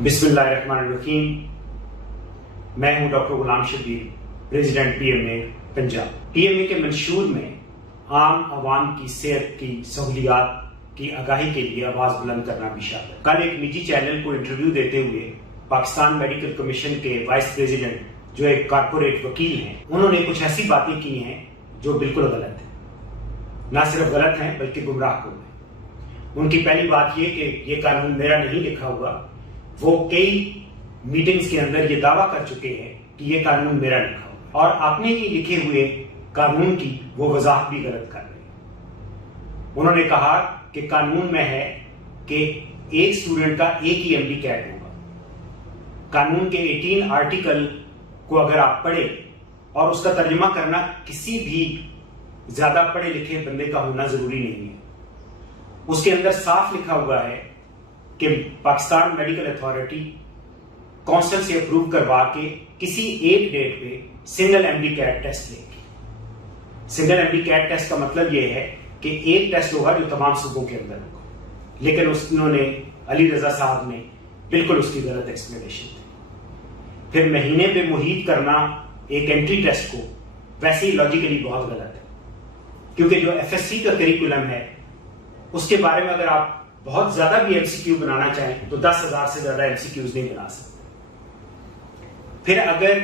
बिस्मिल्लाहिर्रहमानिर्रहीम। मैं हूं doctor Ghulam Shabbir, president PMA Punjab. PMA के मंशूर में आम आवाम की सेहत की सहूलियात की आगाही के लिए आवाज बुलंद करना भी शामिल है। कल एक निजी चैनल को इंटरव्यू देते हुए पाकिस्तान मेडिकल कमीशन के वाइस प्रेसिडेंट, जो एक कारपोरेट वकील हैं, उन्होंने कुछ ऐसी बातें की हैं जो बिल्कुल गलत है। ना सिर्फ गलत हैं बल्कि गुमराहकुन है। उनकी पहली बात यह कि ये कानून मेरा नहीं लिखा हुआ। वो कई मीटिंग्स के अंदर ये दावा कर चुके हैं कि ये कानून मेरा लिखा हुआ, और अपने ही लिखे हुए कानून की वो वजाहत भी गलत कर रहे हैं। उन्होंने कहा कि कानून में है कि एक स्टूडेंट का एक ही MD कैट होगा। कानून के 18 आर्टिकल को अगर आप पढ़े और उसका तर्जुमा करना किसी भी ज्यादा पढ़े लिखे बंदे का होना जरूरी नहीं है। उसके अंदर साफ लिखा हुआ है कि पाकिस्तान मेडिकल अथॉरिटी काउंसिल से अप्रूव करवा के किसी एक डेट पे सिंगल MD कैट टेस्ट लेगी। सिंगल MD कैट टेस्ट का मतलब यह है कि एक टेस्ट होगा जो तमाम सूबों के अंदर होगा, लेकिन उन्होंने अली रजा साहब ने बिल्कुल उसकी गलत एक्सप्लेनेशन दी। फिर महीने पे मुहित करना एक एंट्री टेस्ट को वैसे ही लॉजिकली बहुत गलत है, क्योंकि जो FSC का करिकुलम है उसके बारे में अगर आप बहुत ज्यादा भी MCQ बनाना चाहें तो 10,000 से ज्यादा MCQs नहीं बना सकते। फिर अगर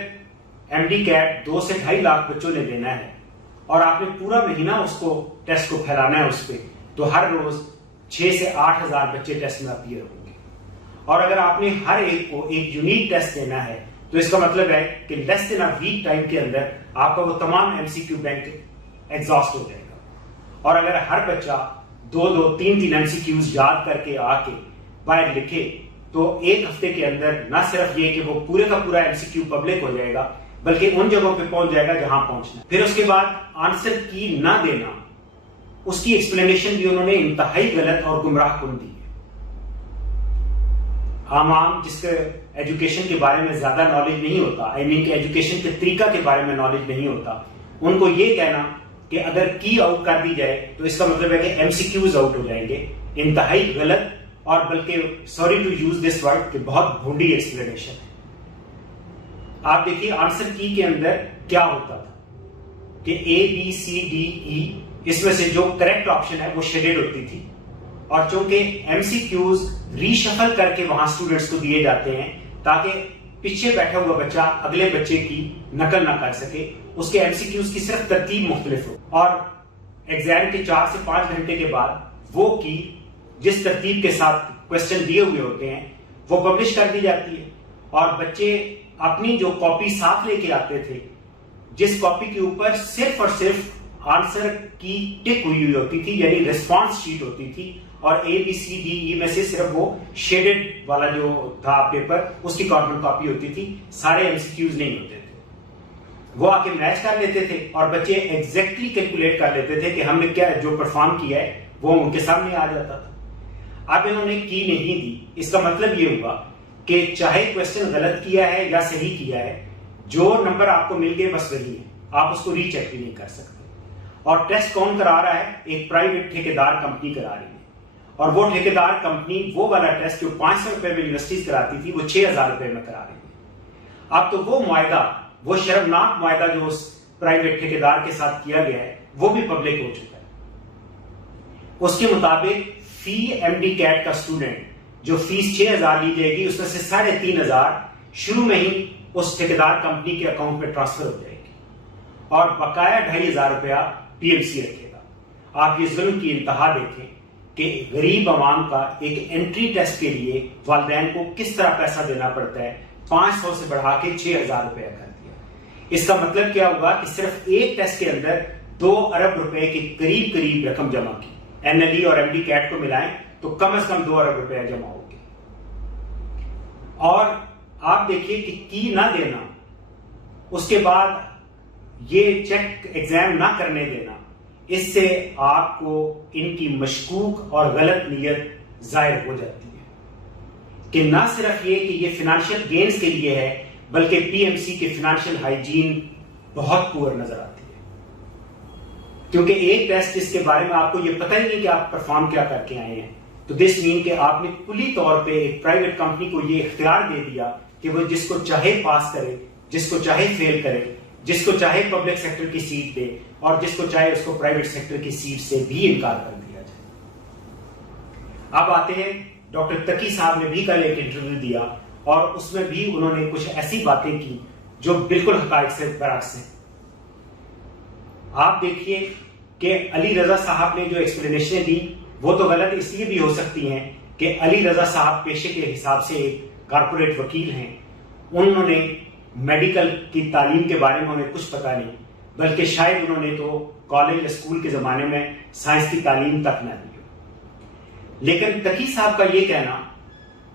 MD कैट 2 से 2.5 लाख बच्चों ने देना है और आपने पूरा महीना उसको टेस्ट को फैलाना है उस पर, तो हर रोज 6 से 8,000 बच्चे टेस्ट में अपीयर होंगे। और अगर आपने हर एक को एक यूनिक टेस्ट देना है तो इसका मतलब है कि less than a week time के अंदर आपका वो तमाम MCQ बैंक एग्जॉस्ट हो जाएगा। और अगर हर बच्चा 2-2, 3-3 MCQs याद करके आके बाहर लिखे तो एक हफ्ते के अंदर न सिर्फ ये कि वो पूरे का पूरा MCQ पब्लिक हो जाएगा, बल्कि उन जगहों पे पहुंच जाएगा जहां पहुंचना। फिर उसके बाद आंसर की ना देना, उसकी एक्सप्लेनेशन भी उन्होंने इंतहाई गलत और गुमराहकुन दी है। आम जिसके एजुकेशन के बारे में ज्यादा नॉलेज नहीं होता, के एजुकेशन के तरीका के बारे में नॉलेज नहीं होता, उनको ये कहना कि अगर की आउट कर दी जाए तो इसका मतलब है कि MCQs आउट हो जाएंगे, इंतहाई गलत और बल्कि sorry to use this word कि बहुत भोंडी एक्सप्लेनेशन है। आप देखिए आंसर की के अंदर क्या होता था कि ABCDE, इसमें से जो करेक्ट ऑप्शन है वो शेडेड होती थी, और चूंकि MCQs रीशफल करके वहां स्टूडेंट्स को दिए जाते हैं ताकि पीछे बैठा हुआ बच्चा अगले बच्चे की नकल ना कर सके, उसके MCQs की सिर्फ तरतीब मुख्तलिफ हो, और एग्जाम के 4 से 5 घंटे के बाद वो की जिस तरतीब के साथ क्वेश्चन दिए हुए होते हैं वो पब्लिश कर दी जाती है। और बच्चे अपनी जो कॉपी साथ लेके आते थे, जिस कॉपी के ऊपर सिर्फ और सिर्फ आंसर की टिक हुई होती थी, यानी रिस्पॉन्स शीट होती थी, और ABCDE में से सिर्फ वो शेडेड वाला जो था पेपर उसकी कॉर्नर कॉपी होती थी, सारे MCQs नहीं होते थे। वो आके मैच कर लेते थे और बच्चे एग्जैक्टली कैलकुलेट कर लेते थे कि हमने क्या जो परफॉर्म किया है वो उनके सामने आ जाता था। अब इन्होंने की नहीं दी, इसका मतलब ये हुआ कि चाहे क्वेश्चन गलत किया है या सही किया है, जो नंबर आपको मिल गए बस वही है, आप उसको रीचेक भी नहीं कर सकते। और टेस्ट कौन करा रहा है? एक प्राइवेट ठेकेदार कंपनी करा रही है, और वो ठेकेदार कंपनी वो वाला टेस्ट जो 500 रुपए में यूनिवर्सिटीज कराती थी वो 6,000 रुपए में करा रही है। अब तो वो मुआहदा, वो शर्मनाक मुआहदा जो उस प्राइवेट ठेकेदार के साथ किया गया है वो भी पब्लिक हो चुका है। उसके मुताबिक फी MD कैट का स्टूडेंट जो फीस 6,000 ली जाएगी, उसमें से 3,500 शुरू में ही उस ठेकेदार कंपनी के अकाउंट में ट्रांसफर हो जाएगी, और बकाया 2,500 रुपया PMC रखेगा। आप ये जुल्म की इंतहा देखें कि गरीब आवाम का एक एंट्री टेस्ट के लिए वालिदैन को किस तरह पैसा देना पड़ता है। 500 से बढ़ा के 6,000 रुपया कर दिया। इसका मतलब क्या होगा कि सिर्फ एक टेस्ट के अंदर 2 अरब रुपए के करीब रकम जमा की। NLE और MD कैट को मिलाएं तो कम से कम 2 अरब रुपया जमा होगी। और आप देखिए कि की ना देना, उसके बाद ये चेक एग्जाम ना करने देना, इससे आपको इनकी मशकूक और गलत नीयत जाहिर हो जाती है कि ना सिर्फ ये कि ये फाइनेंशियल गेन्स के लिए है, बल्कि PMC के फाइनेंशियल हाइजीन बहुत पुअर नजर आती है। क्योंकि एक टेस्ट जिसके बारे में आपको ये पता ही नहीं कि आप परफॉर्म क्या करके आए हैं, تو دس مین کہ آپ نے کلی طور پہ ایک پرائیویٹ کمپنی کو یہ اختیار دے دیا کہ وہ جس کو چاہے پاس کرے، جس کو چاہے فیل کرے، جس کو چاہے پبلک سیکٹر کی سیٹ دے اور جس کو چاہے اس کو پرائیویٹ سیکٹر کی سیٹ سے بھی انکار کر دیا جائے۔ اب آتے ہیں ڈاکٹر تقی صاحب نے بھی کل ایک انٹرویو دیا اور اس میں بھی انہوں نے کچھ ایسی باتیں کی جو بالکل حقائق سے برعکس ہیں۔ آپ دیکھیے کہ علی رضا صاحب نے جو ایکسپلینیشن دی وہ تو غلط اس لیے بھی ہو سکتی ہیں کہ علی رضا صاحب پیشے کے حساب سے ایک کارپوریٹ وکیل ہیں، انہوں نے میڈیکل کی تعلیم کے بارے میں انہیں کچھ پتا نہیں، بلکہ شاید انہوں نے تو کالج یا اسکول کے زمانے میں سائنس کی تعلیم تک نہ دی۔ لیکن تقی صاحب کا یہ کہنا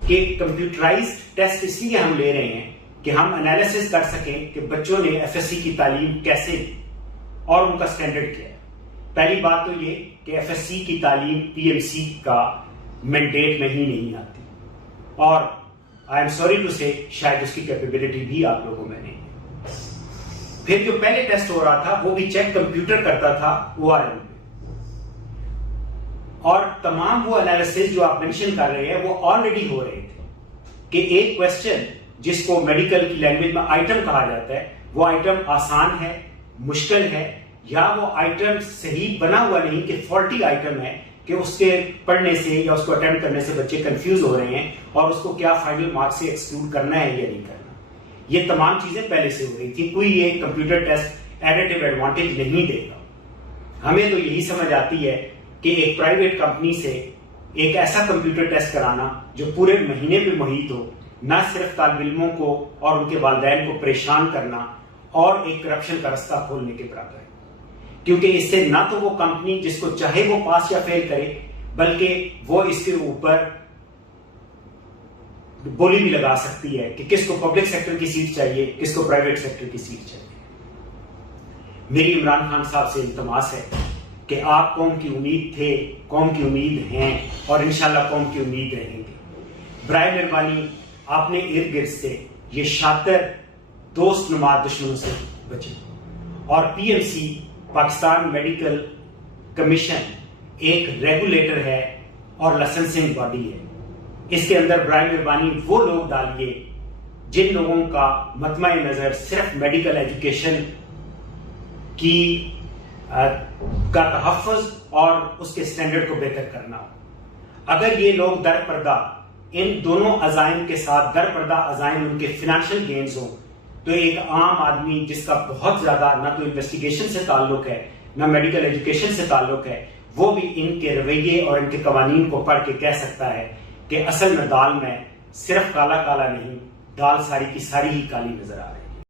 کہ کمپیوٹرائزڈ ٹیسٹ اس لیے ہم لے رہے ہیں کہ ہم انالیسس کر سکیں کہ بچوں نے ایف ایس سی کی تعلیم کیسے دی اور ان کا سٹینڈرڈ کیا ہے۔ پہلی بات تو یہ کہ ایف ایس سی کی تعلیم پی ایم سی کا مینڈیٹ میں ہی نہیں آتی، اور آئی ایم سوری ٹو سے شاید اس کی کیپیبلٹی بھی آپ لوگوں میں نہیں ہے۔ پھر جو پہلے ٹیسٹ ہو رہا تھا وہ بھی چیک کمپیوٹر کرتا تھا ORM پہ، اور تمام وہ انالیسس جو آپ مینشن کر رہے ہیں وہ آلریڈی ہو رہے تھے کہ ایک کوشچن جس کو میڈیکل کی لینگویج میں آئٹم کہا جاتا ہے، وہ آئٹم آسان ہے، مشکل ہے، یا وہ آئٹم صحیح بنا ہوا نہیں کہ فالٹی آئٹم ہے کہ اس کے پڑھنے سے یا اس کو اٹیمپٹ کرنے سے بچے کنفیوز ہو رہے ہیں اور اس کو کیا فائنل مارکس سے ایکسکلوڈ کرنا ہے یا نہیں کرنا۔ یہ تمام چیزیں پہلے سے ہو رہی تھی، کوئی یہ کمپیوٹر ٹیسٹ ایڈیٹو ایڈوانٹیج نہیں دے گا۔ ہمیں تو یہی سمجھ آتی ہے کہ ایک پرائیویٹ کمپنی سے ایک ایسا کمپیوٹر ٹیسٹ کرانا جو پورے مہینے پہ محیط ہو، نہ صرف طالب علموں کو اور ان کے والدین کو پریشان کرنا اور ایک کرپشن کا رستہ کھولنے کے برابر ہے، کیونکہ اس سے نہ تو وہ کمپنی جس کو چاہے وہ پاس یا فیل کرے، بلکہ وہ اس کے اوپر بولی بھی لگا سکتی ہے کہ کس کو پبلک سیکٹر کی سیٹ چاہیے، کس کو پرائیویٹ سیکٹر کی سیٹ چاہیے۔ میری عمران خان صاحب سے التماس ہے کہ آپ قوم کی امید تھے، قوم کی امید ہیں اور انشاءاللہ قوم کی امید رہیں گے۔ برائے مہربانی آپ نے ارد گرد سے یہ شاطر دوست نماد دشمنوں سے بچیں، اور P M C Pakistan medical commission ایک ریگولیٹر ہے اور لائسنسنگ باڈی ہے، اس کے اندر برائے مہربانی وہ لوگ ڈالیے جن لوگوں کا مطمع نظر صرف میڈیکل ایجوکیشن کی کا تحفظ اور اس کے سٹینڈرڈ کو بہتر کرنا ہو۔ اگر یہ لوگ در پردہ ان دونوں عزائم کے ساتھ، در پردہ عزائم ان کے فنانشل گینز ہوں، تو ایک عام آدمی جس کا بہت زیادہ نہ تو انویسٹیگیشن سے تعلق ہے نہ میڈیکل ایجوکیشن سے تعلق ہے، وہ بھی ان کے رویے اور ان کے قوانین کو پڑھ کے کہہ سکتا ہے کہ اصل میں دال میں صرف کالا کالا نہیں، دال ساری کی ساری ہی کالی نظر آ رہی ہے۔